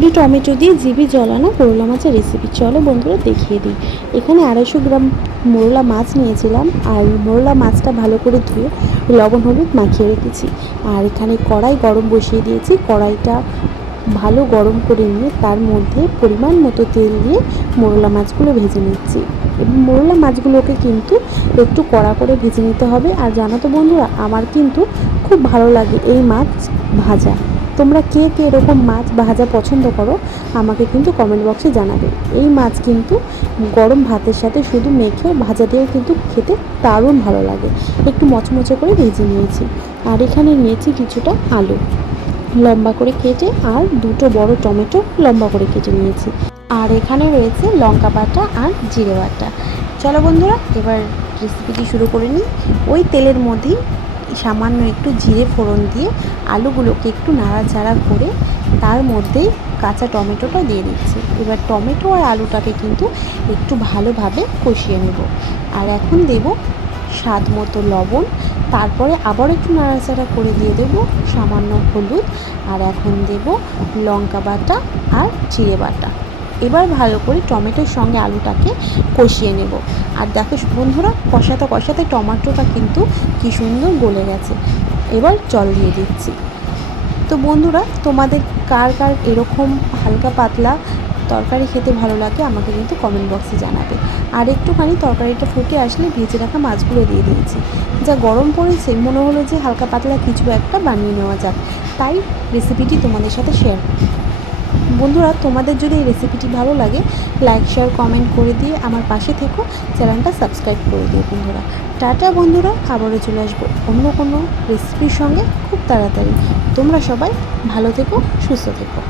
আলু টমেটো দিয়ে জিভে জলানো মোরলা মাছের রেসিপি। চলো বন্ধুরা দেখিয়ে দিই। এখানে 250 গ্রাম মোরলা মাছ নিয়েছিলাম, আর মোরলা মাছটা ভালো করে ধুয়ে লবণ হলুদ মাখিয়ে রেখেছি। আর এখানে কড়াই গরম বসিয়ে দিয়েছি। কড়াইটা ভালো গরম করে নিয়ে তার মধ্যে পরিমাণ মতো তেল দিয়ে মোরলা মাছগুলো ভেজে নিচ্ছি। এবং মোরলা মাছগুলোকে কিন্তু একটু কড়া করে ভেজে নিতে হবে। আর জানো তো বন্ধুরা, আমার কিন্তু খুব ভালো লাগে এই মাছ ভাজা। তোমরা কে কে এরকম মাছ ভাজা পছন্দ করো আমাকে কিন্তু কমেন্ট বক্সে জানাবে। এই মাছ কিন্তু গরম ভাতের সাথে শুধু মেখেও ভাজা দিয়েও কিন্তু খেতে দারুণ ভালো লাগে। একটু মচমচে করে ভেজে নিয়েছি। আর এখানে নিয়েছি কিছুটা আলু লম্বা করে কেটে, আর দুটো বড় টমেটো লম্বা করে কেটে নিয়েছি। আর এখানে রয়েছে লঙ্কা বাটা আর জিরে বাটা। চলো বন্ধুরা এবার রেসিপিটি শুরু করে নিই। ওই তেলের মধ্যেই সামান্য একটু জিরে ফোড়ন দিয়ে আলুগুলোকে একটু নাড়াচাড়া করে তার মধ্যেই কাঁচা টমেটোটা দিয়ে দিচ্ছি। এবার টমেটো আর আলুটাকে কিন্তু একটু ভালোভাবে কষিয়ে নেব। আর এখন দেব স্বাদ মতো লবণ, তারপরে আবার একটু নাড়াচাড়া করে দিয়ে দেব সামান্য হলুদ, আর এখন দেব লঙ্কা বাটা আর জিরে বাটা। এবার ভালো করে টমেটোর সঙ্গে আলুটাকে কষিয়ে নেব। আর দেখো বন্ধুরা, কষাতে কষাতে টমেটোটা কিন্তু কি সুন্দর গলে গেছে। এবার জল দিয়ে দিচ্ছি। তো বন্ধুরা, তোমাদের কার কার এরকম হালকা পাতলা তরকারি খেতে ভালো লাগে আমাকে কিন্তু কমেন্ট বক্সে জানাবে। আর একটুখানি তরকারিটা ফুটে আসলে ভেজে রাখা মাছগুলো দিয়ে দিয়েছি। যা গরম পড়েছে, মনে হলো যে হালকা পাতলা কিছু একটা বানিয়ে নেওয়া যাক, তাই রেসিপিটি তোমাদের সাথে শেয়ার। বন্ধুরা, তোমাদের যদি এই রেসিপিটি ভালো লাগে লাইক শেয়ার কমেন্ট করে দিয়ে আমার পাশে থেকো, চ্যানেলটা সাবস্ক্রাইব করে দিও বন্ধুরা। টাটা বন্ধুরা, আবারও চলে আসবো অন্য কোনো রেসিপির সঙ্গে খুব তাড়াতাড়ি। তোমরা সবাই ভালো থেকো, সুস্থ থেকো।